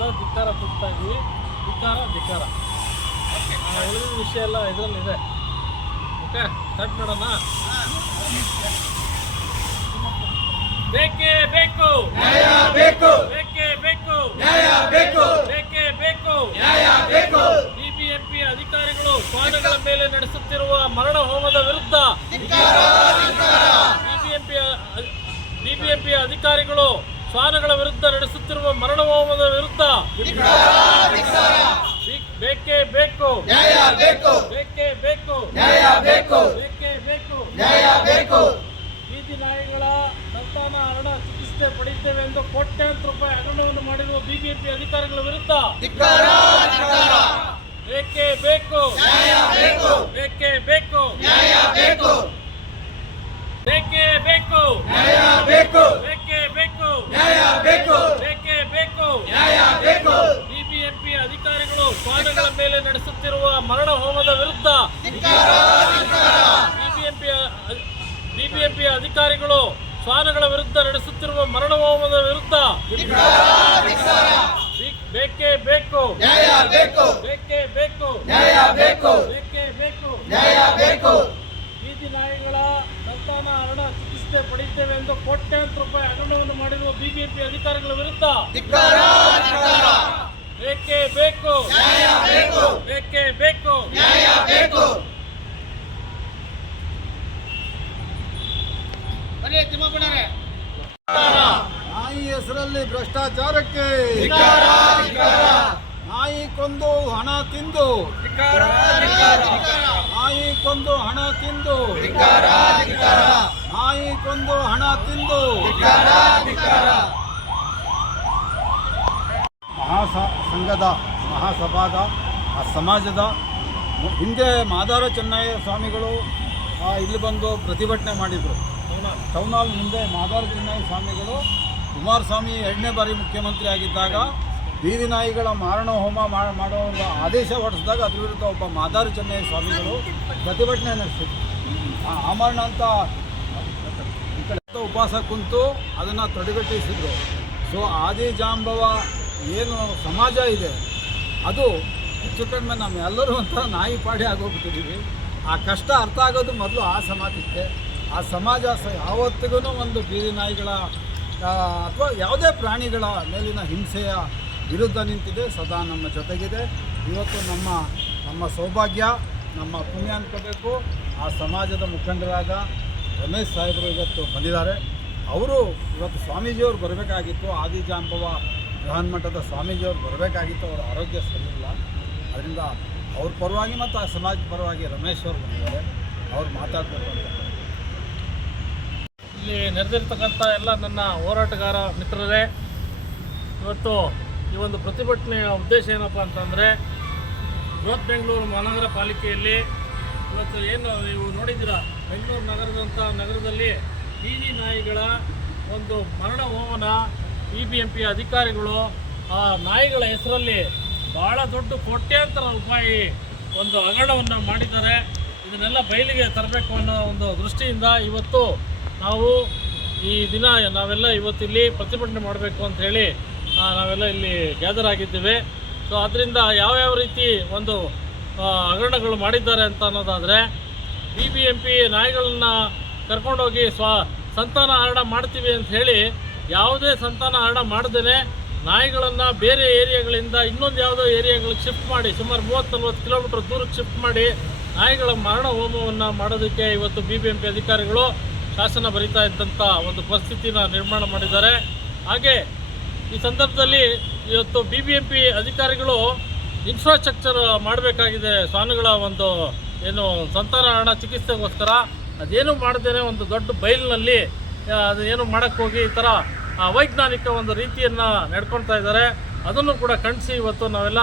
ವಿರುದ್ಧ ಧಿಕ್ಕಾರ ಕೊಡ್ತಾ ಇದ್ದೀವಿ. ಧಿಕ್ಕಾರ. ಉಳಿದ ವಿಷಯ ಎಲ್ಲ ಇದರಲ್ಲಿದೆ. ಓಕೆ, ಸ್ಟಾರ್ಟ್ ಮಾಡೋಣ. ಬೇಕೇ ಬೇಕು ನ್ಯಾಯ ಬೇಕು, ಬೇಕೇ ಬೇಕು ನ್ಯಾಯ ಬೇಕು, ಬೇಕೇ ಬೇಕು ನ್ಯಾಯ ಬೇಕು. ಬಿಬಿಎಂಪಿ ಅಧಿಕಾರಿಗಳು ಶ್ವಾನಗಳ ಮೇಲೆ ನಡೆಸುತ್ತಿರುವ ಮರಣ ಹೋಮದ ವಿರುದ್ಧ ಬಿಬಿಎಂಪಿ ಅಧಿಕಾರಿಗಳು ಶ್ವಾನಗಳ ವಿರುದ್ಧ ನಡೆಸುತ್ತಿರುವ ಮರಣ ಹೋಮದ ವಿರುದ್ಧ ಬೇಕೇ ಬೇಕು ನ್ಯಾಯ ಬೇಕು, ಬೇಕೇ ಬೇಕು ನ್ಯಾಯ ಬೇಕು, ಬೇಕೇ ಬೇಕು ನ್ಯಾಯ ಬೇಕು. ಬೀದಿ ನಾಯಿಗಳ ಸಂತಾನ ಹರಣ ಚಿಕಿತ್ಸೆ ಪಡೆಯುತ್ತೇವೆ ಎಂದು ಕೋಟ್ಯಾಂತರ ರೂಪಾಯಿ ಹಗರಣವನ್ನು ಮಾಡಿರುವ ಬಿಬಿಎಂಪಿ ಅಧಿಕಾರಿಗಳ ವಿರುದ್ಧ ಧಿಕ್ಕಾರ, ಧಿಕ್ಕಾರ. ಬೇಕೇ ಬೇಕು ನ್ಯಾಯ ಬೇಕು, ಬೇಕೇ ಬೇಕು ನ್ಯಾಯ ಬೇಕು, ಬೇಕೇ ಬೇಕು ನ್ಯಾಯ ಬೇಕು, ಬೇಕೇ ಬೇಕು ನ್ಯಾಯ ಬೇಕು, ಬೇಕೇ ಬೇಕು ನ್ಯಾಯ ಬೇಕು. ಬಿಬಿಎಂಪಿ ಅಧಿಕಾರಿಗಳು ಶ್ವಾನಗಳ ಮೇಲೆ ನಡೆಸುತ್ತಿರುವ ಮರಣ ಹೋಮದ ವಿರುದ್ಧ ಧಿಕ್ಕಾರ, ಧಿಕ್ಕಾರ. ಬಿಬಿಎಂಪಿ ಅಧಿಕಾರಿಗಳು ಶ್ವಾನಗಳ ವಿರುದ್ಧ ನಡೆಸುತ್ತಿರುವ ಮರಣ ಹೋಮದ ವಿರುದ್ಧ ಧಿಕ್ಕಾರ, ಧಿಕ್ಕಾರ. ಬೇಕೇ ಬೇಕು ನ್ಯಾಯ ಬೇಕು, ಬೇಕೇ ಬೇಕು ನ್ಯಾಯ ಬೇಕು, ಬೇಕೇ ಬೇಕು ನ್ಯಾಯ ಬೇಕು. ಬೀದಿ ನಾಯಿಗಳ ಸಂತಾನ ಹರಣ ಚಿಕಿತ್ಸೆ ಪಡೆಯುತ್ತೇವೆ ಎಂದು ಕೋಟ್ಯಾಂತರ ರೂಪಾಯಿ ಹಗರಣವನ್ನು ಮಾಡಿರುವ ಬಿಬಿಎಂಪಿ ಅಧಿಕಾರಿಗಳ ವಿರುದ್ಧ ಧಿಕ್ಕಾರ, ಧಿಕ್ಕಾರ. ಬೇಕೇ ಬೇಕು ನ್ಯಾಯ ಬೇಕು, ಬೇಕೇ ಬೇಕು ನ್ಯಾಯ ಬೇಕು. ನಾಯಿ ಹೆಸರಲ್ಲಿ ಭ್ರಷ್ಟಾಚಾರಕ್ಕೆ ಧಿಕ್ಕಾರ, ಧಿಕ್ಕಾರ. ನಾಯಿ ಕೊಂದು ಹಣ ತಿಂದು ಧಿಕ್ಕಾರ, ಧಿಕ್ಕಾರ, ಧಿಕ್ಕಾರ. ನಾಯಿ ಕೊಂದು ಹಣ ತಿಂದು ಧಿಕ್ಕಾರ, ಧಿಕ್ಕಾರ. ನಾಯಿ ಕೊಂದು ಹಣ ತಿಂದು ಧಿಕ್ಕಾರ, ಧಿಕ್ಕಾರ. ಸಂಘದ ಮಹಾಸಭಾದ ಆ ಸಮಾಜದ ಹಿಂದೆ ಮಾದಾರ ಚೆನ್ನಯ್ಯ ಸ್ವಾಮಿಗಳು ಇಲ್ಲಿ ಬಂದು ಪ್ರತಿಭಟನೆ ಮಾಡಿದರು. ಟೌನ್ ಹಾಲ್ ಮುಂದೆ ಮಾದಾರ ಚೆನ್ನಯ್ಯ ಸ್ವಾಮಿಗಳು ಕುಮಾರಸ್ವಾಮಿ 2ನೇ ಬಾರಿ ಮುಖ್ಯಮಂತ್ರಿ ಆಗಿದ್ದಾಗ ಬೀದಿ ನಾಯಿಗಳ ಮಾರಣ ಹೋಮ ಮಾಡೋ ಒಂದು ಆದೇಶ ಹೊರಡಿಸಿದಾಗ ಅದ್ರ ವಿರುದ್ಧ ಒಬ್ಬ ಮಾದಾರ ಚೆನ್ನಯ್ಯ ಸ್ವಾಮಿಗಳು ಪ್ರತಿಭಟನೆ ನಡೆಸಿದ್ರು. ಆಮರಣ ಅಂತ ಈ ಕಡೆ ಉಪವಾಸ ಕುಂತು ಅದನ್ನು ತಡೆಗಟ್ಟಿಸಿದ್ರು. ಸೊ ಆದಿಜಾಂಬವ ಏನು ಸಮಾಜ ಇದೆ ಅದು ಹೆಚ್ಚು ಕಡಿಮೆ ನಮ್ಮೆಲ್ಲರೂ ಒಂಥರ ನಾಯಿ ಪಾಡಿ ಆಗೋಗ್ಬಿಟ್ಟಿದ್ದೀವಿ. ಆ ಕಷ್ಟ ಅರ್ಥ ಆಗೋದು ಮೊದಲು ಆ ಸಮಾಜಕ್ಕೆ. ಆ ಸಮಾಜ ಯಾವತ್ತಿಗೂ ಒಂದು ಬೀದಿ ನಾಯಿಗಳ ಅಥವಾ ಯಾವುದೇ ಪ್ರಾಣಿಗಳ ಮೇಲಿನ ಹಿಂಸೆಯ ವಿರುದ್ಧ ನಿಂತಿದೆ, ಸದಾ ನಮ್ಮ ಜೊತೆಗಿದೆ. ಇವತ್ತು ನಮ್ಮ ಸೌಭಾಗ್ಯ, ನಮ್ಮ ಪುಣ್ಯ ಅನ್ಕೋಬೇಕು. ಆ ಸಮಾಜದ ಮುಖಂಡರಾದ ರಮೇಶ್ ಸಾಹೇಬರು ಇವತ್ತು ಬಂದಿದ್ದಾರೆ. ಅವರು ಇವತ್ತು ಸ್ವಾಮೀಜಿಯವ್ರು ಬರಬೇಕಾಗಿತ್ತು, ಆದಿಜಾಂಬವ ಬೃಹನ್ಮಠದ ಸ್ವಾಮೀಜಿಯವ್ರು ಬರಬೇಕಾಗಿತ್ತು. ಅವರ ಆರೋಗ್ಯ ಸರಿಯಿಲ್ಲ. ಅದರಿಂದ ಅವ್ರ ಪರವಾಗಿ ಮತ್ತು ಆ ಸಮಾಜದ ಪರವಾಗಿ ರಮೇಶ್ ಅವರು ಬಂದಿದ್ದಾರೆ. ಅವ್ರು ಮಾತಾಡಬೇಕು ಅಂತ. ಇಲ್ಲಿ ನೆರೆದಿರ್ತಕ್ಕಂಥ ಎಲ್ಲ ನನ್ನ ಹೋರಾಟಗಾರ ಮಿತ್ರರೇ, ಇವತ್ತು ಈ ಒಂದು ಪ್ರತಿಭಟನೆಯ ಉದ್ದೇಶ ಏನಪ್ಪ ಅಂತಂದರೆ, ಬೃಹತ್ ಬೆಂಗಳೂರು ಮಹಾನಗರ ಪಾಲಿಕೆಯಲ್ಲಿ ಇವತ್ತು ಏನು ನೀವು ನೋಡಿದ್ದೀರ, ಬೆಂಗಳೂರು ನಗರದಲ್ಲಿ ಬೀದಿ ನಾಯಿಗಳ ಒಂದು ಮರಣ ಹೋಮನ ಬಿಬಿಎಂಪಿ ಅಧಿಕಾರಿಗಳು ಆ ನಾಯಿಗಳ ಹೆಸರಲ್ಲಿ ಭಾಳ ದೊಡ್ಡ ಕೋಟ್ಯಾಂತರ ರೂಪಾಯಿ ಒಂದು ಹಗರಣವನ್ನು ಮಾಡಿದ್ದಾರೆ. ಇದನ್ನೆಲ್ಲ ಬಯಲಿಗೆ ತರಬೇಕು ಅನ್ನೋ ಒಂದು ದೃಷ್ಟಿಯಿಂದ ಇವತ್ತು ನಾವು ಈ ದಿನ ನಾವೆಲ್ಲ ಇವತ್ತಿಲ್ಲಿ ಪ್ರತಿಭಟನೆ ಮಾಡಬೇಕು ಅಂಥೇಳಿ ನಾವೆಲ್ಲ ಇಲ್ಲಿ ಗ್ಯಾದರ್ ಆಗಿದ್ದೇವೆ. ಸೊ ಅದರಿಂದ ಯಾವ್ಯಾವ ರೀತಿ ಒಂದು ಹಗರಣಗಳು ಮಾಡಿದ್ದಾರೆ ಅಂತ ಅನ್ನೋದಾದರೆ, ಬಿಬಿಎಂಪಿ ನಾಯಿಗಳನ್ನ ಕರ್ಕೊಂಡೋಗಿ ಸಂತಾನ ಹರಣ ಮಾಡ್ತೀವಿ ಅಂತ ಹೇಳಿ ಯಾವುದೇ ಸಂತಾನ ಹರಣ ಮಾಡ್ದೇ ನಾಯಿಗಳನ್ನು ಬೇರೆ ಏರಿಯಾಗಳಿಂದ ಇನ್ನೊಂದು ಯಾವುದೋ ಏರಿಯಾಗಳಿಗೆ ಶಿಫ್ಟ್ ಮಾಡಿ ಸುಮಾರು 30-40 ಕಿಲೋಮೀಟರ್ ದೂರಕ್ಕೆ ಶಿಫ್ಟ್ ಮಾಡಿ ನಾಯಿಗಳ ಮರಣ ಹೋಮವನ್ನು ಮಾಡೋದಕ್ಕೆ ಇವತ್ತು ಬಿಬಿಎಂಪಿ ಅಧಿಕಾರಿಗಳು ಶಾಸನ ಬರೀತಾ ಇದ್ದಂಥ ಒಂದು ಪರಿಸ್ಥಿತಿನ ನಿರ್ಮಾಣ ಮಾಡಿದ್ದಾರೆ. ಹಾಗೆ ಈ ಸಂದರ್ಭದಲ್ಲಿ ಇವತ್ತು ಬಿಬಿಎಂಪಿ ಅಧಿಕಾರಿಗಳು ಇನ್ಫ್ರಾಸ್ಟ್ರಕ್ಚರ್ ಮಾಡಬೇಕಾಗಿದೆ. ಶ್ವಾನಗಳ ಒಂದು ಏನು ಸಂತಾನಹರಣ ಚಿಕಿತ್ಸೆಗೋಸ್ಕರ ಅದೇನು ಮಾಡದೇನೆ ಒಂದು ದೊಡ್ಡ ಬೈಲಿನಲ್ಲಿ ಅದು ಏನು ಮಾಡೋಕ್ಕೆ ಹೋಗಿ ಈ ಥರ ಅವೈಜ್ಞಾನಿಕ ಒಂದು ರೀತಿಯನ್ನು ನಡ್ಕೊಳ್ತಾ ಇದ್ದಾರೆ. ಅದನ್ನು ಕೂಡ ಖಂಡಿಸಿ ಇವತ್ತು ನಾವೆಲ್ಲ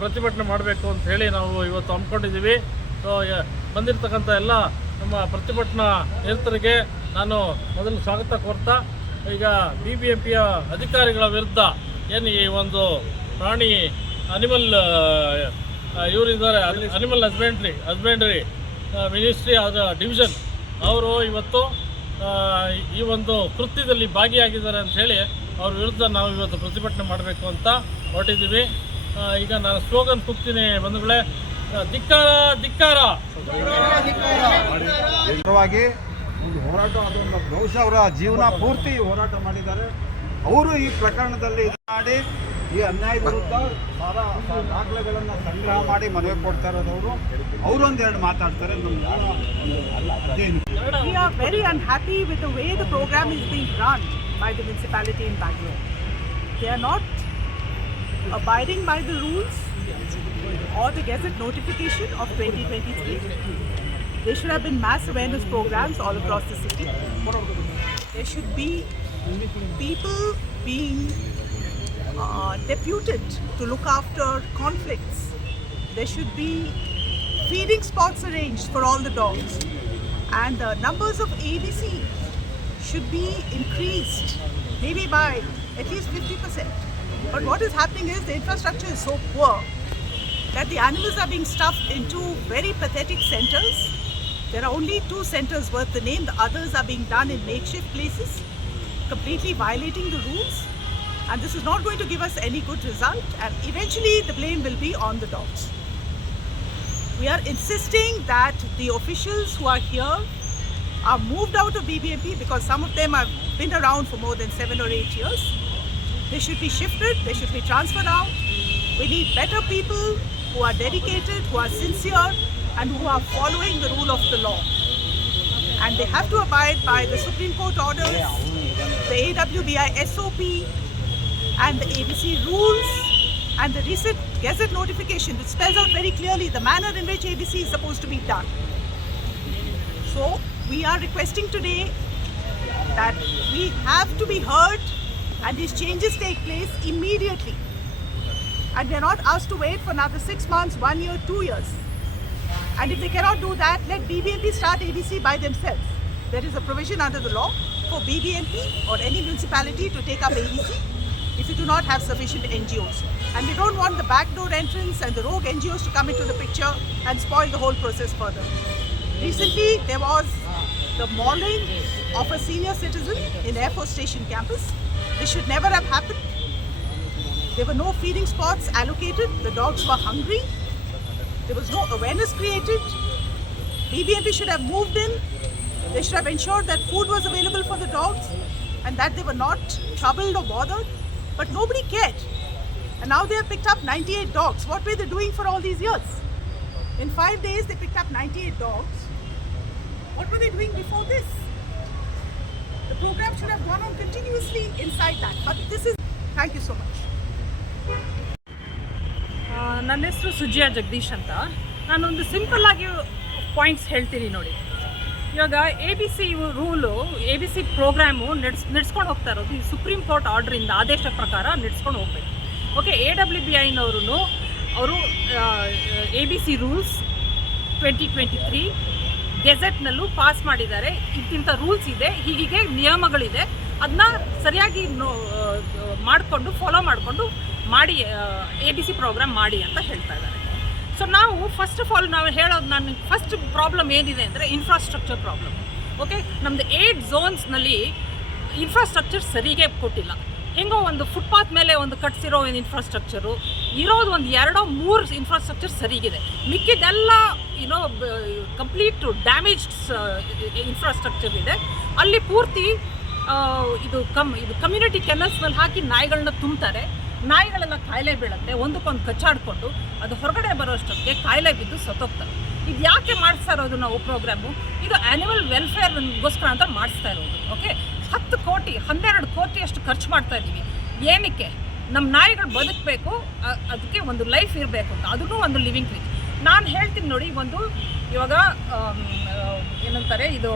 ಪ್ರತಿಭಟನೆ ಮಾಡಬೇಕು ಅಂತ ಹೇಳಿ ನಾವು ಇವತ್ತು ಹಮ್ಮಿಕೊಂಡಿದ್ದೀವಿ. ಸೊ ಬಂದಿರತಕ್ಕಂಥ ಎಲ್ಲ ನಮ್ಮ ಪ್ರತಿಭಟನಾ ನಿರತರಿಗೆ ನಾನು ಮೊದಲು ಸ್ವಾಗತ ಕೋರ್ತಾ, ಈಗ ಬಿಬಿಎಂಪಿಯ ಅಧಿಕಾರಿಗಳ ವಿರುದ್ಧ ಏನು ಈ ಒಂದು ಪ್ರಾಣಿ ಅನಿಮಲ್ ಇವರಿದ್ದಾರೆ, ಅನಿಮಲ್ ಹಸ್ಬೆಂಡ್ರಿ ಮಿನಿಸ್ಟ್ರಿ ಆದ ಡಿವಿಷನ್ ಅವರು ಇವತ್ತು ಈ ಒಂದು ಕೃತ್ಯದಲ್ಲಿ ಭಾಗಿಯಾಗಿದ್ದಾರೆ ಅಂತ ಹೇಳಿ ಅವ್ರ ವಿರುದ್ಧ ನಾವು ಇವತ್ತು ಪ್ರತಿಭಟನೆ ಮಾಡಬೇಕು ಅಂತ ಹೊರಟಿದ್ದೀವಿ. ಈಗ ನಾನು ಸ್ಲೋಗನ್ ಕೂಗ್ತೀನಿ ಬಂಧುಗಳೇ, ಧಿಕ್ಕಾರ ಧಿಕ್ಕಾರ. ಪರವಾಗಿ ಒಂದು ಹೋರಾಟ, ಅದೊಂದು ಬಹುಶಃ ಅವರ ಜೀವನ ಪೂರ್ತಿ ಹೋರಾಟ ಮಾಡಿದ್ದಾರೆ. ಅವರು ಈ ಪ್ರಕರಣದಲ್ಲಿ ಇದು ಮಾಡಿ ಈ ಅನ್ಯಾಯ ವಿರುದ್ಧ ದಾಖಲೆಗಳನ್ನು ಸಂಗ್ರಹ ಮಾಡಿ ಮನವಿ ಕೊಡ್ತಾ ಇರೋದವರು. ಅವರೊಂದೆರಡು ಮಾತಾಡ್ತಾರೆ. We are very unhappy with the way the program is being run by the municipality in Bangalore. They are not abiding by the rules or the Gazette notification of 2023. There should have been mass awareness programs all across the city. There should be people being deputed to look after conflicts. There should be feeding spots arranged for all the dogs. And the numbers of ABC should be increased, maybe by at least 50%. But what is happening is the infrastructure is so poor that the animals are being stuffed into very pathetic centers. There are only 2 centers worth the name. The others are being done in makeshift places, completely violating the rules. And this is not going to give us any good result. And eventually the blame will be on the dogs. We are insisting that the officials who are here are moved out of BBMP, because some of them have been around for more than 7 or 8 years. They should be shifted, they should be transferred out. We need better people who are dedicated, who are sincere, and who are following the rule of the law. And they have to abide by the Supreme Court orders, the AWBI SOP, and the ABC rules, and the recent Gazette notification, which spells out very clearly the manner in which ABC is supposed to be done. So we are requesting today that we have to be heard and these changes take place immediately. And we are not asked to wait for another 6 months, 1 year, 2 years. And if they cannot do that, let BBMP start ABC by themselves. There is a provision under the law for BBMP or any municipality to take up ABC if you do not have sufficient NGOs. And we don't want the backdoor entrance and the rogue NGOs to come into the picture and spoil the whole process further. Recently, there was the mauling of a senior citizen in Air Force Station campus. This should never have happened. There were no feeding spots allocated. The dogs were hungry. There was no awareness created. BBMP should have moved in. They should have ensured that food was available for the dogs and that they were not troubled or bothered. But nobody cared. And now they have picked up 98 dogs. What were they doing for all these years? In 5 days, they picked up 98 dogs. What were they doing before this? The program should have gone on continuously inside that. But this is... Thank you so much. ನನ್ನ ಹೆಸರು ಸುಜಿಯಾ ಜಗದೀಶ್ ಅಂತ. ನಾನೊಂದು simple ಆಗಿ points ಹೇಳ್ತೀನಿ ನೋಡಿ. ಇವಾಗ ABC rule, ABC programme ನಡೆಸ್ಕೊಂಡು ಹೋಗ್ತಾ ಇರೋದು ಈ ಸುಪ್ರೀಂ ಕೋರ್ಟ್ ಆರ್ಡ್ರಿಂದ ಆದೇಶ ಪ್ರಕಾರ ನಡೆಸ್ಕೊಂಡು ಹೋಗ್ಬೇಕು. ಓಕೆ, AWBIನವರು ಅವರು ABC ರೂಲ್ಸ್ 2023 ಗೆಜೆಟ್ನಲ್ಲೂ ಪಾಸ್ ಮಾಡಿದ್ದಾರೆ. ಇಂತಿಂಥ ರೂಲ್ಸ್ ಇದೆ, ಹೀಗೆ ನಿಯಮಗಳಿದೆ, ಅದನ್ನ ಸರಿಯಾಗಿ ಮಾಡಿಕೊಂಡು ಫಾಲೋ ಮಾಡಿಕೊಂಡು ಮಾಡಿ ABC ಪ್ರೋಗ್ರಾಮ್ ಮಾಡಿ ಅಂತ ಹೇಳ್ತಾ ಇದ್ದಾರೆ. ಸೊ ನಾವು ಫಸ್ಟ್ ಆಫ್ ಆಲ್ ನಾವು ಹೇಳೋದು, ನನಗೆ ಫಸ್ಟ್ ಪ್ರಾಬ್ಲಮ್ ಏನಿದೆ ಅಂದರೆ ಇನ್ಫ್ರಾಸ್ಟ್ರಕ್ಚರ್ ಪ್ರಾಬ್ಲಮ್. ಓಕೆ, ನಮ್ಮದು 8 ಝೋನ್ಸ್ನಲ್ಲಿ ಇನ್ಫ್ರಾಸ್ಟ್ರಕ್ಚರ್ ಸರಿಗೆ ಕೊಟ್ಟಿಲ್ಲ. ಹೆಂಗೋ ಒಂದು ಫುಟ್ಪಾತ್ ಮೇಲೆ ಒಂದು ಕಟ್ಸಿರೋ ಒಂದು ಇನ್ಫ್ರಾಸ್ಟ್ರಕ್ಚರು ಇರೋದು ಒಂದು 2-3 ಇನ್ಫ್ರಾಸ್ಟ್ರಕ್ಚರ್ ಸರಿಗಿದೆ. ಮಿಕ್ಕಿದೆಲ್ಲ ಕಂಪ್ಲೀಟ್ ಡ್ಯಾಮೇಜ್ಡ್ ಇನ್ಫ್ರಾಸ್ಟ್ರಕ್ಚರ್ ಇದೆ. ಅಲ್ಲಿ ಪೂರ್ತಿ ಇದು ಕಮ್ಯುನಿಟಿ ಕೆನಲ್ಸ್ನಲ್ಲಿ ಹಾಕಿ ನಾಯಿಗಳನ್ನ ತುಂಬ್ತಾರೆ. ನಾಯಿಗಳೆಲ್ಲ ಕಾಯಿಲೆ ಬೀಳುತ್ತೆ, ಒಂದಕ್ಕೊಂದು ಕಚ್ಚಾಡಿಕೊಂಡು ಅದು ಹೊರಗಡೆ ಬರೋಷ್ಟಕ್ಕೆ ಕಾಯಿಲೆ ಬಿದ್ದು ಸತ್ತೋಗ್ತಾರೆ. ಇದು ಯಾಕೆ ಮಾಡಿಸ್ತಾ ಇರೋದು ನಾವು ಪ್ರೋಗ್ರಾಮು? ಇದು ಆ್ಯನಿಮಲ್ ವೆಲ್ಫೇರ್ಗೋಸ್ಕರ ಅಂತ ಮಾಡಿಸ್ತಾ ಇರೋದು. ಓಕೆ, 10 ಕೋಟಿ 12 ಕೋಟಿ ಅಷ್ಟು ಖರ್ಚು ಮಾಡ್ತಾ ಇದ್ದೀವಿ. ಏನಕ್ಕೆ? ನಮ್ಮ ನಾಯಿಗಳು ಬದುಕಬೇಕು, ಅದಕ್ಕೆ ಒಂದು ಲೈಫ್ ಇರಬೇಕು ಅಂತ, ಅದೂ ಒಂದು ಲಿವಿಂಗ್ ಕ್ರೀಚರ್. ನಾನು ಹೇಳ್ತೀನಿ ನೋಡಿ, ಒಂದು ಇವಾಗ ಏನಂತಾರೆ ಇದು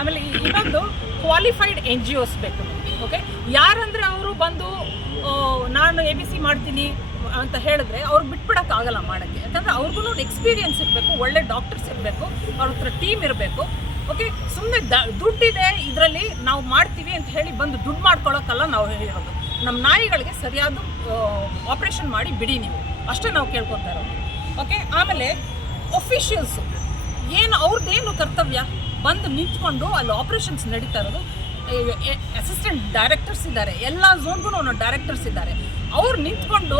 ಆಮೇಲೆ ಇನ್ನೊಂದು ಕ್ವಾಲಿಫೈಡ್ NGOs ಬೇಕು ನಮಗೆ. ಓಕೆ, ಯಾರಂದರೆ ಅವರು ಬಂದು ನಾನು ABC ಮಾಡ್ತೀನಿ ಅಂತ ಹೇಳಿದ್ರೆ ಅವ್ರಿಗೆ ಬಿಟ್ಬಿಡೋಕ್ಕಾಗಲ್ಲ ಮಾಡೋಕ್ಕೆ. ಯಾಕಂದರೆ ಅವ್ರಿಗೂ ಎಕ್ಸ್ಪೀರಿಯನ್ಸ್ ಇರಬೇಕು, ಒಳ್ಳೆ ಡಾಕ್ಟರ್ಸ್ ಇರಬೇಕು, ಅವ್ರ ಹತ್ರ ಟೀಮ್ ಇರಬೇಕು. ಓಕೆ, ಸುಮ್ಮನೆ ದುಡ್ಡಿದೆ ಇದರಲ್ಲಿ ನಾವು ಮಾಡ್ತೀವಿ ಅಂತ ಹೇಳಿ ಬಂದು ದುಡ್ಡು ಮಾಡ್ಕೊಳ್ಳೋಕ್ಕಲ್ಲ ನಾವು ಹೇಳಿರೋದು. ನಮ್ಮ ನಾಯಿಗಳಿಗೆ ಸರಿಯಾದ ಆಪ್ರೇಷನ್ ಮಾಡಿ ಬಿಡಿ ನೀವು, ಅಷ್ಟೇ ನಾವು ಕೇಳ್ಕೊತಾ ಇರೋದು. ಓಕೆ, ಆಮೇಲೆ ಅಫಿಷಿಯಲ್ಸು ಏನು ಅವ್ರದ್ದೇನು ಕರ್ತವ್ಯ? ಬಂದು ನಿಂತ್ಕೊಂಡು ಅಲ್ಲಿ ಆಪ್ರೇಷನ್ಸ್ ನಡೀತಾ ಇರೋದು. ಅಸಿಸ್ಟೆಂಟ್ ಡೈರೆಕ್ಟರ್ಸ್ ಇದ್ದಾರೆ, ಎಲ್ಲ ಝೋನ್ಗೂ ಒಂದೊಂದು ಡೈರೆಕ್ಟರ್ಸ್ ಇದ್ದಾರೆ. ಅವ್ರು ನಿಂತ್ಕೊಂಡು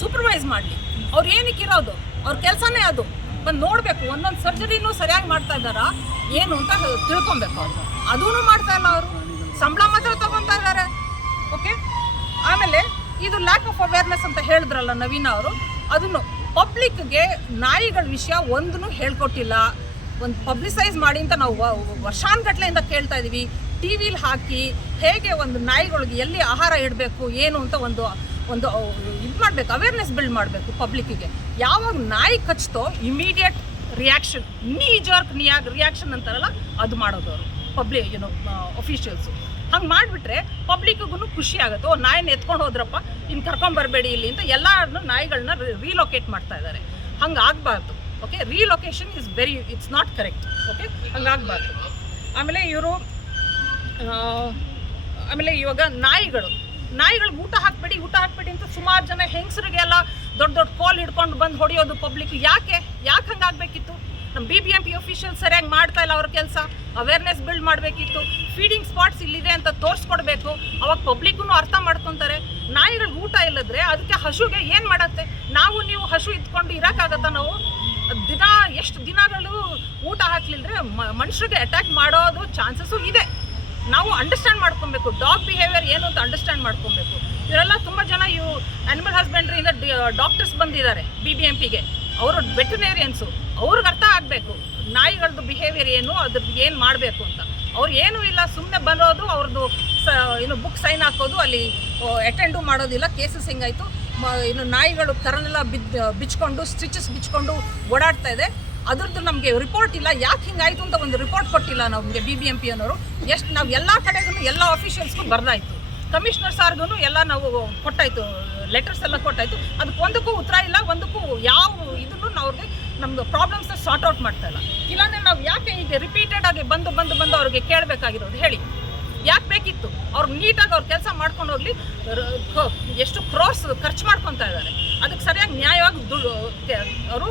ಸೂಪರ್ವೈಸ್ ಮಾಡಲಿ. ಅವ್ರು ಏನಕ್ಕೆ ಇರೋದು, ಅವ್ರ ಕೆಲಸನೇ ಅದು. ಬಂದು ನೋಡಬೇಕು, ಒಂದೊಂದು ಸರ್ಜರಿನೂ ಸರಿಯಾಗಿ ಮಾಡ್ತಾ ಇದ್ದಾರಾ ಏನು ಅಂತ ತಿಳ್ಕೊಬೇಕು. ಅವರು ಅದೂ ಮಾಡ್ತಾ ಇಲ್ಲ. ಅವರು ಸಂಬಳ ಮಾತ್ರ ತಗೊತಾ ಇದ್ದಾರೆ. ಓಕೆ, ಆಮೇಲೆ ಇದು ಲ್ಯಾಕ್ ಆಫ್ ಅವೇರ್ನೆಸ್ ಅಂತ ಹೇಳಿದ್ರಲ್ಲ ನವೀನ ಅವರು, ಅದನ್ನು ಪಬ್ಲಿಕ್ಗೆ ನಾಯಿಗಳ ವಿಷಯ ಒಂದೂ ಹೇಳ್ಕೊಟ್ಟಿಲ್ಲ. ಒಂದು ಪಬ್ಲಿಸೈಸ್ ಮಾಡಿ ಅಂತ ನಾವು ವರ್ಷಾನುಗಟ್ಲೆಯಿಂದ ಕೇಳ್ತಾ ಇದ್ದೀವಿ. ಟಿ ವಿಲಿ ಹಾಕಿ ಹೇಗೆ ಒಂದು ನಾಯಿಗಳಿಗೆ ಎಲ್ಲಿ ಆಹಾರ ಇಡಬೇಕು ಏನು ಅಂತ ಒಂದು ಇದು ಮಾಡಬೇಕು, ಅವೇರ್ನೆಸ್ ಬಿಲ್ಡ್ ಮಾಡಬೇಕು ಪಬ್ಲಿಕ್ಕಿಗೆ. ಯಾವಾಗ ನಾಯಿ ಕಚ್ತೋ ಇಮಿಡಿಯೇಟ್ ರಿಯಾಕ್ಷನ್, ರಿಯಾಕ್ಷನ್ ಅಂತಾರಲ್ಲ ಅದು ಮಾಡೋದು ಅವರು ಪಬ್ಲಿಕ್ ಅಫಿಷಿಯಲ್ಸು. ಹಂಗೆ ಮಾಡಿಬಿಟ್ರೆ ಪಬ್ಲಿಕ್ಕಿಗೂ ಖುಷಿ ಆಗುತ್ತೆ. ಓ, ನಾಯಿನ ಎತ್ಕೊಂಡು ಹೋದ್ರಪ್ಪ, ಇನ್ನು ಕರ್ಕೊಂಬರಬೇಡಿ ಇಲ್ಲಿ ಅಂತ ಎಲ್ಲರನ್ನೂ ನಾಯಿಗಳನ್ನ ರೀಲೊಕೇಟ್ ಮಾಡ್ತಾ ಇದ್ದಾರೆ. ಹಂಗೆ ಆಗಬಾರ್ದು. Okay, relocation it's not correct. Okay, ಹಂಗಾಗಬಾರ್ದು. ಆಮೇಲೆ ಇವಾಗ ನಾಯಿಗಳಿಗೆ ಊಟ ಹಾಕಬೇಡಿ ಅಂತ ಸುಮಾರು ಜನ ಹೆಂಗಸರಿಗೆಲ್ಲ ದೊಡ್ಡ ಕಾಲ್ ಹಿಡ್ಕೊಂಡು ಬಂದು ಹೊಡೆಯೋದು ಪಬ್ಲಿಕ್. ಯಾಕೆ ಹಂಗಾಗಬೇಕಿತ್ತು? ನಮ್ಮ BBMP ಅಫಿಷಿಯಲ್ ಸರಿಯಾಗಿ ಮಾಡ್ತಾ ಇಲ್ಲ ಅವ್ರ ಕೆಲಸ. ಅವೇರ್ನೆಸ್ ಬಿಲ್ಡ್ ಮಾಡಬೇಕಿತ್ತು. ಫೀಡಿಂಗ್ ಸ್ಪಾಟ್ಸ್ ಇಲ್ಲಿದೆ ಅಂತ ತೋರಿಸ್ಕೊಡ್ಬೇಕು. ಅವಾಗ ಪಬ್ಲಿಕ್ಕೂ ಅರ್ಥ ಮಾಡ್ಕೊತಾರೆ. ನಾಯಿಗಳಿಗೆ ಊಟ ಇಲ್ಲದ್ರೆ ಅದಕ್ಕೆ ಹಸುಗೆ ಏನು ಮಾಡತ್ತೆ? ನೀವು ಹಸು ಇದ್ಕೊಂಡು ಇರೋಕ್ಕಾಗತ್ತಾ? ನಾವು ಎಷ್ಟು ದಿನಗಳು ಊಟ ಹಾಕ್ಲಿಲ್ಲದ್ರೆ ಮನುಷ್ಯರಿಗೆ ಅಟ್ಯಾಕ್ ಮಾಡೋದು ಚಾನ್ಸಸ್ಸು ಇದೆ. ನಾವು ಅಂಡರ್ಸ್ಟ್ಯಾಂಡ್ ಮಾಡ್ಕೊಬೇಕು, ಡಾಗ್ ಬಿಹೇವಿಯರ್ ಏನು ಅಂತ ಅಂಡರ್ಸ್ಟ್ಯಾಂಡ್ ಮಾಡ್ಕೊಬೇಕು. ಇವರೆಲ್ಲ ತುಂಬ ಜನ ಆ್ಯನಿಮಲ್ ಹಸ್ಬೆಂಡ್ರಿಯಿಂದ ಡಾಕ್ಟರ್ಸ್ ಬಂದಿದ್ದಾರೆ BBMPಗೆ. ಅವರು ವೆಟರ್ನೇರಿಯನ್ಸು. ಅವ್ರಿಗೆ ಅರ್ಥ ಆಗಬೇಕು ನಾಯಿಗಳದ್ದು ಬಿಹೇವಿಯರ್ ಏನು, ಅದ್ರದ್ದು ಏನು ಮಾಡಬೇಕು ಅಂತ. ಅವ್ರು ಏನೂ ಇಲ್ಲ, ಸುಮ್ಮನೆ ಬರೋದು, ಅವ್ರದ್ದು ಬುಕ್ ಸೈನ್ ಹಾಕೋದು, ಅಲ್ಲಿ ಅಟೆಂಡು ಮಾಡೋದಿಲ್ಲ. ಕೇಸಸ್ ಹೆಂಗಾಯಿತು, ನಾಯಿಗಳು ಕರನೆಲ್ಲ ಬಿಚ್ಕೊಂಡು ಸ್ಟಿಚಸ್ ಬಿಚ್ಕೊಂಡು ಓಡಾಡ್ತಾ ಇದೆ. ಅದ್ರದ್ದು ನಮಗೆ ರಿಪೋರ್ಟ್ ಇಲ್ಲ. ಯಾಕೆ ಹಿಂಗಾಯಿತು ಅಂತ ಒಂದು ರಿಪೋರ್ಟ್ ಕೊಟ್ಟಿಲ್ಲ ನಮಗೆ BBMP ಅನ್ನೋರು. ನಾವು ಎಲ್ಲ ಕಡೆಗೂ ಎಲ್ಲ ಆಫೀಷಿಯಲ್ಸ್ಗೂ ಬರ್ದಾಯಿತು. ಕಮಿಷನರ್ ಸಾರ್ಗೂ ಎಲ್ಲ ನಾವು ಕೊಟ್ಟಾಯಿತು, ಲೆಟರ್ಸ್ ಎಲ್ಲ ಕೊಟ್ಟಾಯಿತು. ಅದಕ್ಕೆ ಒಂದಕ್ಕೂ ಉತ್ತರ ಇಲ್ಲ, ಒಂದಕ್ಕೂ ಯಾವ ಇದನ್ನು ಅವ್ರಿಗೆ ನಮ್ಮದು ಪ್ರಾಬ್ಲಮ್ಸ್ನ ಸಾರ್ಟ್ ಔಟ್ ಮಾಡ್ತಾ ಇಲ್ಲ. ಇಲ್ಲಾಂದರೆ ನಾವು ಯಾಕೆ ಈಗ ರಿಪೀಟೆಡ್ ಆಗಿ ಬಂದು ಅವ್ರಿಗೆ ಕೇಳಬೇಕಾಗಿರೋದು ಹೇಳಿ? ಯಾಕೆ ಬೇಕಿತ್ತು? ಅವ್ರು ನೀಟಾಗಿ ಅವ್ರ ಕೆಲಸ ಮಾಡ್ಕೊಂಡು ಹೋಗಲಿ. ಎಷ್ಟು ಕ್ರೋರ್ಸ್ ಖರ್ಚು ಮಾಡ್ಕೊತಾ ಇದ್ದಾರೆ, ಅದಕ್ಕೆ ಸರಿಯಾಗಿ ನ್ಯಾಯವಾಗಿ ಅವರು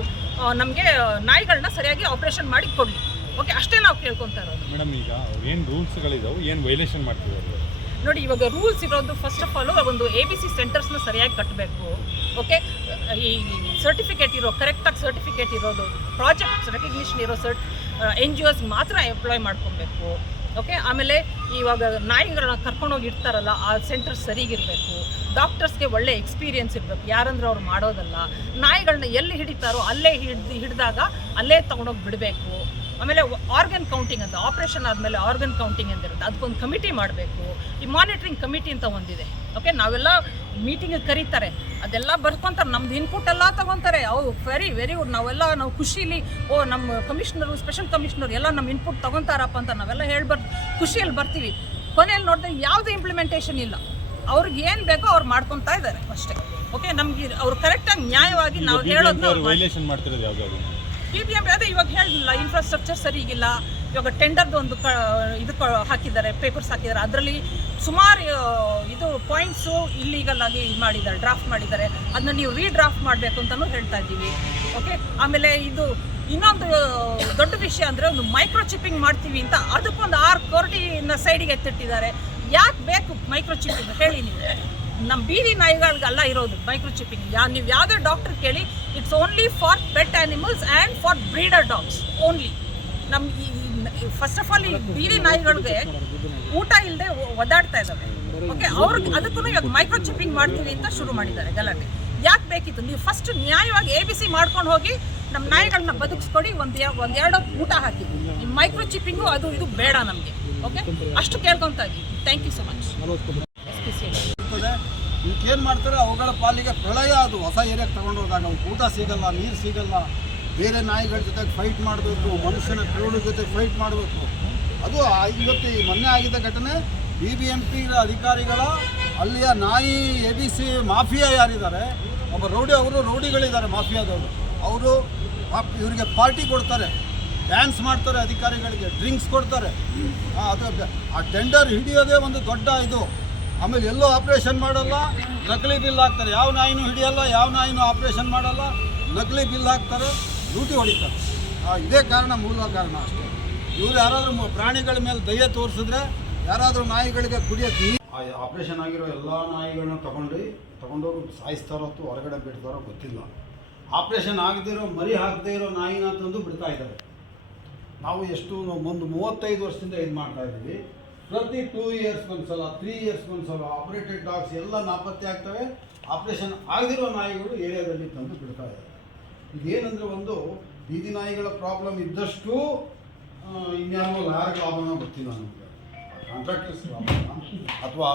ನಮಗೆ ನಾಯಿಗಳನ್ನ ಸರಿಯಾಗಿ ಆಪರೇಷನ್ ಮಾಡಿ ಕೊಡಲಿ. ಓಕೆ, ಅಷ್ಟೇ ನಾವು ಕೇಳ್ಕೊತಾ ಇರೋದು. ಮೇಡಮ್, ಈಗ ಏನು ರೂಲ್ಸ್ಗಳಿದಾವೆ, ಏನು ವೈಲೇಷನ್ ಮಾಡ್ತಿದ್ದಾರೆ ನೋಡಿ. ಇವಾಗ ರೂಲ್ಸ್ ಇರೋದು ಫಸ್ಟ್ ಆಫ್ ಆಲ್ ಒಂದು ABC ಸೆಂಟರ್ಸ್ನ ಸರಿಯಾಗಿ ಕಟ್ಟಬೇಕು. ಓಕೆ, ಈ ಸರ್ಟಿಫಿಕೇಟ್ ಕರೆಕ್ಟಾಗಿ ಸರ್ಟಿಫಿಕೇಟ್ ಇರೋದು, ಪ್ರಾಜೆಕ್ಟ್ಸ್ ರೆಕಗ್ನಿಷನ್ ಇರೋ NGOಸ್ ಮಾತ್ರ ಎಂಪ್ಲಾಯ್ ಮಾಡ್ಕೊಬೇಕು. ಓಕೆ, ಆಮೇಲೆ ಇವಾಗ ನಾಯಿಗಳನ್ನ ಕರ್ಕೊಂಡೋಗಿ ಇಡ್ತಾರಲ್ಲ, ಆ ಸೆಂಟರ್ ಸರಿಗಿರಬೇಕು. ಡಾಕ್ಟರ್ಸ್ಗೆ ಒಳ್ಳೆ ಎಕ್ಸ್ಪೀರಿಯನ್ಸ್ ಇರಬೇಕು, ಯಾರಂದ್ರೆ ಅವ್ರು ಮಾಡೋದಲ್ಲ. ನಾಯಿಗಳನ್ನ ಎಲ್ಲಿ ಹಿಡಿತಾರೋ ಅಲ್ಲೇ ಹಿಡಿದಾಗ ಅಲ್ಲೇ ತೊಗೊಂಡೋಗಿ ಬಿಡಬೇಕು. ಆಮೇಲೆ ಆರ್ಗನ್ ಕೌಂಟಿಂಗ್ ಅಂತ, ಆಪ್ರೇಷನ್ ಆದಮೇಲೆ ಆರ್ಗನ್ ಕೌಂಟಿಂಗ್ ಅಂತ ಇರುತ್ತೆ, ಅದಕ್ಕೊಂದು ಕಮಿಟಿ ಮಾಡಬೇಕು. ಈ ಮಾನಿಟ್ರಿಂಗ್ ಕಮಿಟಿ ಅಂತ ಒಂದಿದೆ. ಓಕೆ, ನಾವೆಲ್ಲ ಮೀಟಿಂಗಿಗೆ ಕರೀತಾರೆ, ಅದೆಲ್ಲ ಬರ್ಕೊತಾರೆ, ನಮ್ದು ಇನ್ಪುಟ್ ಎಲ್ಲ ತೊಗೊತಾರೆ. Very good. ನಾವು ಖುಷಿಲಿ ನಮ್ಮ ಕಮಿಷನರು, ಸ್ಪೆಷಲ್ ಕಮಿಷನರ್ ಎಲ್ಲ ನಮ್ಮ ಇನ್ಪುಟ್ ತೊಗೊತಾರಪ್ಪ ಅಂತ ನಾವೆಲ್ಲ ಖುಷಿಯಲ್ಲಿ ಬರ್ತೀವಿ. ಕೊನೆಯಲ್ಲಿ ನೋಡಿದ್ರೆ ಯಾವುದೇ ಇಂಪ್ಲಿಮೆಂಟೇಷನ್ ಇಲ್ಲ. ಅವ್ರಿಗೆ ಏನು ಬೇಕೋ ಅವ್ರು ಮಾಡ್ಕೊತಾ ಇದ್ದಾರೆ ಅಷ್ಟೇ. ಓಕೆ, ನಮ್ಗೆ ಅವ್ರು ಕರೆಕ್ಟಾಗಿ ನ್ಯಾಯವಾಗಿ ನಾವು ಹೇಳೋದು ವೈಲೇಷನ್ ಮಾಡ್ತಿರೋದು ಯಾವ್ದಾದ್ರು BBMP ಅದೇ ಇವಾಗ ಹೇಳಿಲ್ಲ, ಇನ್ಫ್ರಾಸ್ಟ್ರಕ್ಚರ್ ಸರಿಗಿಲ್ಲ. ಇವಾಗ ಟೆಂಡರ್ದು ಒಂದು ಹಾಕಿದ್ದಾರೆ, ಪೇಪರ್ಸ್ ಹಾಕಿದ್ದಾರೆ. ಅದರಲ್ಲಿ ಸುಮಾರು ಪಾಯಿಂಟ್ಸು ಇಲ್ಲೀಗಲ್ ಆಗಿ ಡ್ರಾಫ್ಟ್ ಮಾಡಿದ್ದಾರೆ. ಅದನ್ನ ನೀವು ರೀಡ್ರಾಫ್ಟ್ ಮಾಡಬೇಕು ಅಂತಲೂ ಹೇಳ್ತಾ ಇದ್ದೀವಿ. ಓಕೆ, ಆಮೇಲೆ ಇನ್ನೊಂದು ದೊಡ್ಡ ವಿಷಯ ಅಂದರೆ ಒಂದು ಮೈಕ್ರೋ ಚಿಪ್ಪಿಂಗ್ ಮಾಡ್ತೀವಿ ಅಂತ, ಅದಕ್ಕೊಂದು 6 ಕೋಟಿನ ಸೈಡಿಗೆ ಎತ್ತಿಟ್ಟಿದ್ದಾರೆ. ಯಾಕೆ ಬೇಕು ಮೈಕ್ರೋ ಚಿಪ್ಪಿಂಗ್ ಹೇಳಿ ನೀವು? ನಮ್ಮ ಬೀದಿ ನಾಯಿಗಳಿಗೆಲ್ಲ ಇರೋದು ಮೈಕ್ರೋ ಚಿಪ್ಪಿಂಗ್. ನೀವು ಯಾವುದೇ ಡಾಕ್ಟರ್ ಕೇಳಿ, it's only for pet animals and for breeder dogs only. First of all ಈ ಬೀದಿ ನಾಯಿಗಳಿಗೆ ಊಟ ಇಲ್ಲದೆ ಒದ್ದಾಡ್ತಾ ಇದ್ದಾವೆ. ಓಕೆ, ಅದಕ್ಕೂ ಇವಾಗ ಮೈಕ್ರೋ ಚಿಪ್ಪಿಂಗ್ ಮಾಡ್ತೀವಿ ಅಂತ ಶುರು ಮಾಡಿದ್ದಾರೆ ಗಲಾಟೆ. ಯಾಕೆ ಬೇಕಿತ್ತು? ನೀವು ಫಸ್ಟ್ ನ್ಯಾಯವಾಗಿ ABC ಮಾಡ್ಕೊಂಡು ಹೋಗಿ ನಮ್ಮ ನಾಯಿಗಳನ್ನ ಬದುಕಿಸ್ಕೊಡಿ, ಒಂದೆರಡು ಊಟ ಹಾಕಿ. ನಿಮ್ಮ ಮೈಕ್ರೋ ಚಿಪ್ಪಿಂಗು ಇದು ಬೇಡ ನಮಗೆ. ಓಕೆ, ಅಷ್ಟು ಕೇಳ್ಕೊತಾ ಇದ್ದೀವಿ. Thank you so much. ಏನು ಮಾಡ್ತಾರೆ, ಅವುಗಳ ಪಾಲಿಗೆ ಪ್ರಳಯ. ಅದು ಹೊಸ ಏರಿಯಾಗೆ ತಗೊಂಡು ಹೋದಾಗ ಅವ್ಕೆ ಊಟ ಸಿಗಲ್ಲ, ನೀರು ಸಿಗಲ್ಲ, ಬೇರೆ ನಾಯಿಗಳ ಜೊತೆಗೆ ಫೈಟ್ ಮಾಡಬೇಕು, ಮನುಷ್ಯನ ಕ್ರೌಡ್ ಜೊತೆ ಫೈಟ್ ಮಾಡಬೇಕು. ಅದು ಇವತ್ತು ಈ ಮೊನ್ನೆ ಆಗಿದ್ದ ಘಟನೆ. BBMP ಅಧಿಕಾರಿಗಳ ಅಲ್ಲಿಯ ನಾಯಿ ABC ಮಾಫಿಯಾ ಯಾರಿದ್ದಾರೆ, ಒಬ್ಬ ರೌಡಿಗಳಿದ್ದಾರೆ, ಮಾಫಿಯಾದವರು. ಅವರು ಇವರಿಗೆ ಪಾರ್ಟಿ ಕೊಡ್ತಾರೆ, ಡ್ಯಾನ್ಸ್ ಮಾಡ್ತಾರೆ, ಅಧಿಕಾರಿಗಳಿಗೆ ಡ್ರಿಂಕ್ಸ್ ಕೊಡ್ತಾರೆ. ಆ ಟೆಂಡರ್ ಹಿಡಿಯೋದೇ ಒಂದು ದೊಡ್ಡ ಇದು. ಆಮೇಲೆ ಎಲ್ಲೂ ಆಪ್ರೇಷನ್ ಮಾಡಲ್ಲ, ನಕಲಿ ಬಿಲ್ ಹಾಕ್ತಾರೆ. ಯಾವ ನಾಯಿನೂ ಹಿಡಿಯಲ್ಲ, ಯಾವ ನಾಯಿನೂ ಆಪ್ರೇಷನ್ ಮಾಡಲ್ಲ, ನಕಲಿ ಬಿಲ್ ಹಾಕ್ತಾರೆ, ಲೂಟಿ ಹೊಡಿತಾರೆ. ಇದೇ ಮೂಲ ಕಾರಣ ಅಷ್ಟೇ. ಇವ್ರು ಯಾರಾದರೂ ಪ್ರಾಣಿಗಳ ಮೇಲೆ ದಯೆ ತೋರಿಸಿದ್ರೆ ಯಾರಾದರೂ ನಾಯಿಗಳಿಗೆ ಕುಡಿಯೋಕ್ಕೆ ನೀರು ಆಪ್ರೇಷನ್ ಆಗಿರೋ ಎಲ್ಲ ನಾಯಿಗಳನ್ನ ತಗೊಂಡೋರು ಸಾಯಿಸ್ತಾರೋ ಅಥವಾ ಹೊರಗಡೆ ಬಿಡ್ತಾರೋ ಗೊತ್ತಿಲ್ಲ. ಆಪ್ರೇಷನ್ ಆಗದಿರೋ ಮರಿ ಹಾಕದೇ ಇರೋ ನಾಯಿನ ತಂದು ಬಿಡ್ತಾ ಇದ್ದಾರೆ. ನಾವು ಎಷ್ಟು ಒಂದು 35 ವರ್ಷದಿಂದ ಇದು ಮಾಡ್ತಾ ಇದ್ದೀವಿ. ಪ್ರತಿ 2 ಇಯರ್ಸ್ಗೆ ಒಂದ್ಸಲ 3 ಇಯರ್ಸ್ಗೆ ಒಂದ್ಸಲ ಆಪ್ರೇಟೆಡ್ ಡಾಗ್ಸ್ ಎಲ್ಲ ನಾಪತ್ತೆ ಆಗ್ತವೆ. ಆಪ್ರೇಷನ್ ಆಗದಿರೋ ನಾಯಿಗಳು ಏರಿಯಾದಲ್ಲಿ ತಂದು ಬಿಡ್ತಾ ಇದ್ದಾರೆ. ಇದೇನೆಂದರೆ ಒಂದು ಬೀದಿ ನಾಯಿಗಳ ಪ್ರಾಬ್ಲಮ್ ಇದ್ದಷ್ಟು ಇನ್ಯಾರೋ ಯಾರಿಗೆ ಲಾಭನೋ ಗೊತ್ತಿಲ್ಲ ನಮಗೆ. ಕಾಂಟ್ರಾಕ್ಟರ್ಸ್ ಲಾಭನ ಅಥವಾ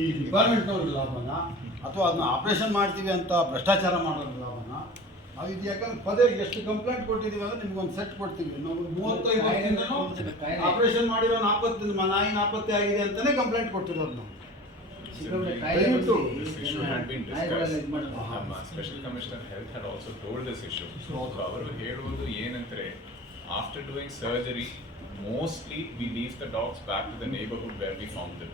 ಈ ಡಿಪಾರ್ಟ್ಮೆಂಟ್ನವ್ರಿಗೆ ಲಾಭನ ಅಥವಾ ಅದನ್ನ ಆಪ್ರೇಷನ್ ಮಾಡ್ತೀವಿ ಅಂತ ಭ್ರಷ್ಟಾಚಾರ ಮಾಡೋದ್ರ ಲಾಭನ. ನಾವು ಇದು ಯಾಕಂದ್ರೆ ಪದೇ ಎಷ್ಟು ಕಂಪ್ಲೇಂಟ್ ಕೊಟ್ಟಿದ್ದೀವಿ ಅಂದರೆ ನಿಮ್ಗೊಂದು ಸೆಟ್ ಕೊಡ್ತೀವಿ. ನಾವು 35 ವರ್ಷದಿಂದನೂ ಆಪ್ರೇಷನ್ ಮಾಡಿರೋ ನಾಯಿ ನಾಪತ್ತೆ ಆಗಿದೆ ಅಂತಲೇ ಕಂಪ್ಲೇಂಟ್ ಕೊಟ್ಟಿರೋದು ನಾವು. ದಯವಿಟ್ಟು This issue had been discussed. Special Commissioner Health had also told this issue. So ಅವರು ಹೇಳುವುದು ಏನಂದ್ರೆ after doing surgery mostly we leave the dogs back to the neighborhood where we found them.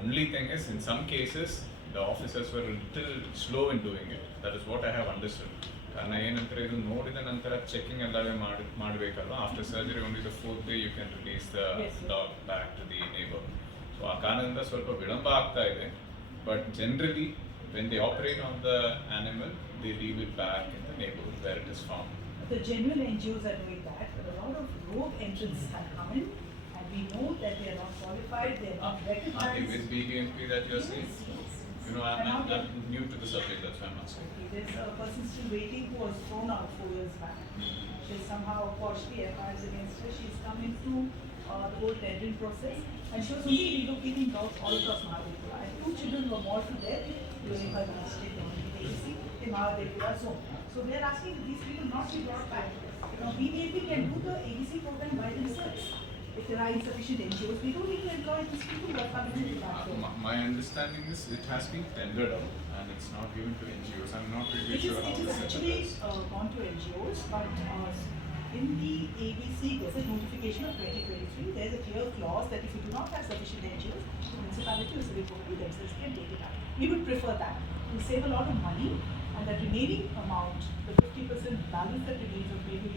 Only thing is in some cases the officers were a little slow in doing it. That is what I have understood. ಕಾರಣ ಏನಂತಾರೆ ಇದು ನೋಡಿದ ನಂತರ checking ಎಲ್ಲವೇ ಮಾಡಬೇಕಲ್ವ. After surgery only the 4th day you can release the dog back to the neighborhood. So ಆ ಕಾರಣದಿಂದ ಸ್ವಲ್ಪ ವಿಳಂಬ ಆಗ್ತಾ ಇದೆ. But generally when they operate on the animal they leave it back in the neighborhood where it is found. The genuine NGOs are doing that, but a lot of rogue entrants have come in, and we know that they are not qualified, they are not I think recognized. it's BBMP that you're saying. Yes. You know, I'm new to the subject, that's why I'm asking. Okay, there's a person still waiting who was thrown out 4 years back. She's somehow quashed the FIRs against her. She's come into the whole tendering process, and she was only relocating dogs all across Mahavipura. And 2 children were more to death during her stay in Mahavipura zone. So they are asking that these people not be brought back. You know, BBMP can do the ABC program by themselves. If there are insufficient NGOs, we don't need to employ these people who are coming into that zone. My understanding is it has been tendered out and it's not given to NGOs. I'm not really sure how It the is setup actually is. gone to NGOs, but in the ABC Gazette notification of 2023, there is a clear clause that if you do not have sufficient NGOs, the municipality or civic authority themselves can take it up. We would prefer that. We save a lot of money, and the remaining amount, the 50% balance that remains of maybe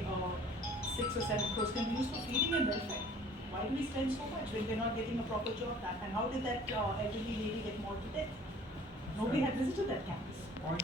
6 or 7 crores, can be used for feeding and welfare. Why do we spend so much when we're not getting a proper job done? And how did that elderly lady get more to death? Nobody had visited that campus. Point